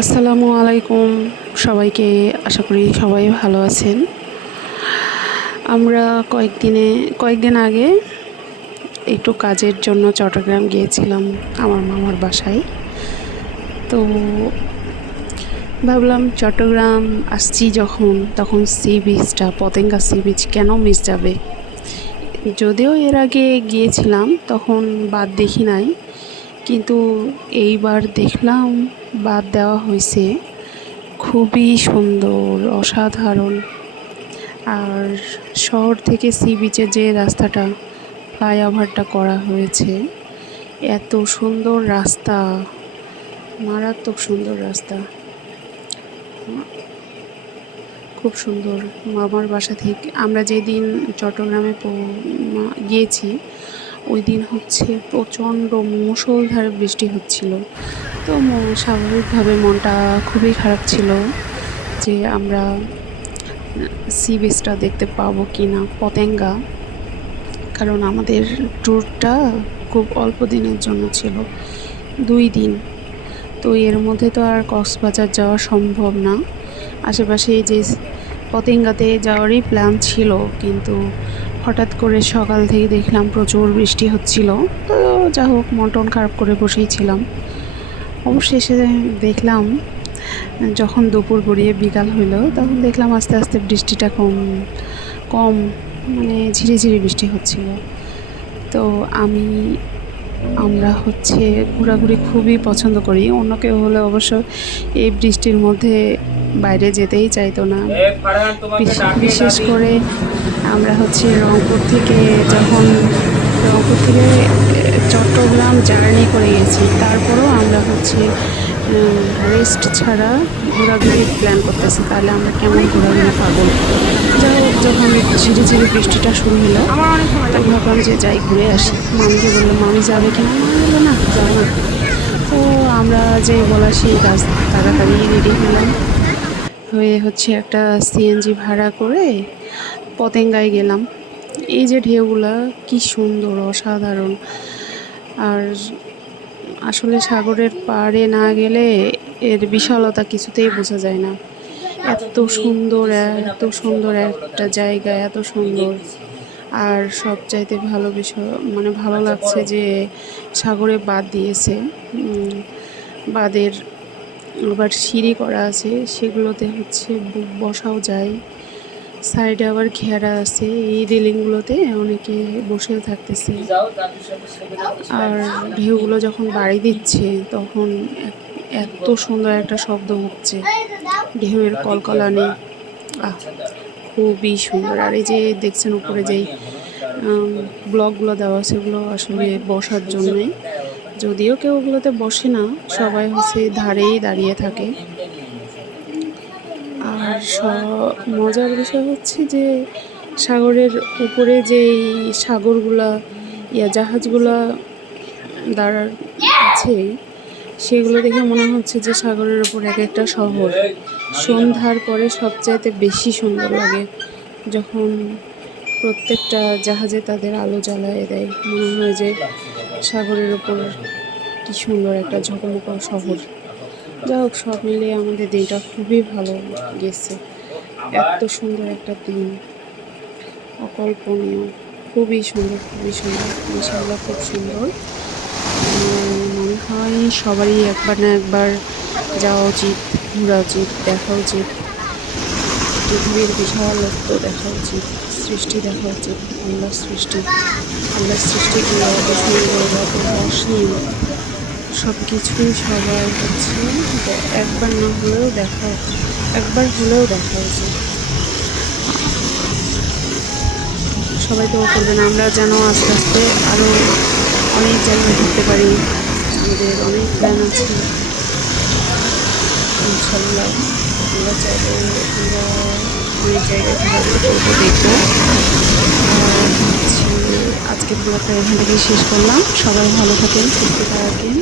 আসসালামু আলাইকুম সবাইকে। আশা করি সবাই ভালো আছেন। আমরা কয়েকদিন আগে একটু কাজের জন্য চট্টগ্রাম গিয়েছিলাম আমার মামার বাসায়। তো ভাবলাম চট্টগ্রাম আসছি যখন, তখন সি বিচটা, পতেঙ্গা সি বিচ কেন মিস যাবে। যদিও এর আগে গিয়েছিলাম, তখন বাদ দেখি নাই, কিন্তু এইবার দেখলাম বাদ দেওয়া হয়েছে। খুবই সুন্দর, অসাধারণ। আর শহর থেকে সি বিচের যে রাস্তাটা, ফ্লাইওভারটা করা হয়েছে, এত সুন্দর রাস্তা, মারাত্মক সুন্দর রাস্তা, খুব সুন্দর। মামার বাসা থেকে আমরা যেদিন চট্টগ্রামে গিয়েছি, ওই দিন হচ্ছে প্রচণ্ড মুষলধারে বৃষ্টি হচ্ছিল। তো স্বাভাবিকভাবে মনটা খুবই খারাপ ছিল যে আমরা সি বিচটা দেখতে পাবো কি না, পতেঙ্গা। কারণ আমাদের ট্যুরটা খুব অল্প দিনের জন্য ছিল, 2 দিন। তো এর মধ্যে তো আর কক্সবাজার যাওয়া সম্ভব না। আশেপাশে যে পতেঙ্গাতে যাওয়ারই প্ল্যান ছিল, কিন্তু হঠাৎ করে সকাল থেকে দেখলাম প্রচুর বৃষ্টি হচ্ছিল। তো যা হোক, মন টন খারাপ করে বসেই ছিলাম। অবশেষে দেখলাম, যখন দুপুর গড়িয়ে বিকাল হইলো, তখন দেখলাম আস্তে আস্তে বৃষ্টিটা কম মানে ঝিরিঝিরি বৃষ্টি হচ্ছিল। তো আমরা হচ্ছে ঘোরাঘুরি খুবই পছন্দ করি। অন্য কেউ হলে অবশ্য এই বৃষ্টির মধ্যে বাইরে যেতেই চাইতো না। বিশেষ করে আমরা হচ্ছে রংপুর থেকে চট্টগ্রাম জার্নি করে গেছি, তারপরেও আমরা হচ্ছে রেস্ট ছাড়া ঘোরাঘুরির প্ল্যান করতেছি। তাহলে আমরা কেমন ঘোরাঘুরি পাবো। যাই হোক, যখন ঝিরিঝিরি বৃষ্টিটা শুরু হলো, তো ভাবলাম যে যাই, ঘুরে আসি। মামিকে বললাম, মামি যাবে কিনা? মামি বললো না, যাবো না। তো আমরা যেই বলা সেই কাজ, তাড়াতাড়ি রেডি হয়ে হচ্ছে একটা সিএনজি ভাড়া করে পতেঙ্গায় গেলাম। এই যে ঢেউগুলা, কি সুন্দর, অসাধারণ। আর আসলে সাগরের পাড়ে না গেলে এর বিশালতা কিছুতেই বোঝা যায় না। এত সুন্দর, এত সুন্দর একটা জায়গা, এত সুন্দর। আর সবচাইতে ভালো বিষয়, মানে ভালো লাগছে যে সাগরে বাঁধ দিয়েছে। বাঁধের আবার সিঁড়ি করা আছে, সেগুলোতে হচ্ছে বসাও যায়। সাইডে আবার ঘেরা আছে, এই রেলিংগুলোতে অনেকে বসেও থাকতেছে। আর ঢেউগুলো যখন বাড়ি দিচ্ছে, তখন এত সুন্দর একটা শব্দ হচ্ছে, ঢেউয়ের কলকলানি। খুবই সুন্দর। আর এই যে দেখছেন উপরে যেই ব্লকগুলো দেওয়া আছে, সেগুলো আসলে বসার জন্যে। যদিও কেউ ওগুলোতে বসে না, সবাই হচ্ছে ধারেই দাঁড়িয়ে থাকে। আর মজার বিষয় হচ্ছে যে সাগরের উপরে যেই সাগরগুলা, জাহাজগুলা আছে, সেগুলো দেখে মনে হচ্ছে যে সাগরের ওপর এক একটা শহর। সন্ধ্যার পরে সবচাইতে বেশি সুন্দর লাগে, যখন প্রত্যেকটা জাহাজে তাদের আলো জ্বালায় দেয়। মনে হয় যে সাগরের ওপর কি সুন্দর একটা ঝকমকা শহর। যা হোক, সব মিলিয়ে আমাদের দিনটা খুবই ভালো গেছে। এত সুন্দর একটা দিন, অকল্পনীয়। খুবই সুন্দর, খুবই সুন্দর, ইনশাআল্লাহ খুব সুন্দর। মনে হয় সবারই একবার না একবার যাওয়া উচিত, ঘোরা উচিত, দেখা উচিত। পৃথিবীর বিশালত্ব দেখা উচিত, সৃষ্টি দেখা উচিত। আল্লাহর সৃষ্টিগুলো এত সুন্দর, এত অসীম। সব কিছুই সবার হচ্ছে একবার না হলেও দেখা উচিত, একবার হলেও দেখা উচিত। সবাই তো করবেন, আমরা যেন আস্তে আস্তে আরও অনেক জায়গায় ঘুরতে পারি। আমাদের অনেক প্ল্যান আছে, ইনশাল্লাহ। আমরা চাইলে আমরা অনেক জায়গায় ঘোরাঘুরি করবো, দেখবো। আর হচ্ছে আজকের ব্লগটা এখান থেকেই শেষ করলাম। সবাই ভালো থাকেন, সুস্থ থাকেন,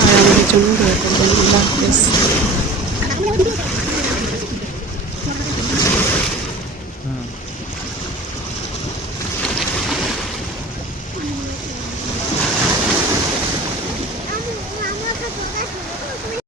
আর আমাদের জন্য দোয়া করবেন। আল্লাহ হাফেজ।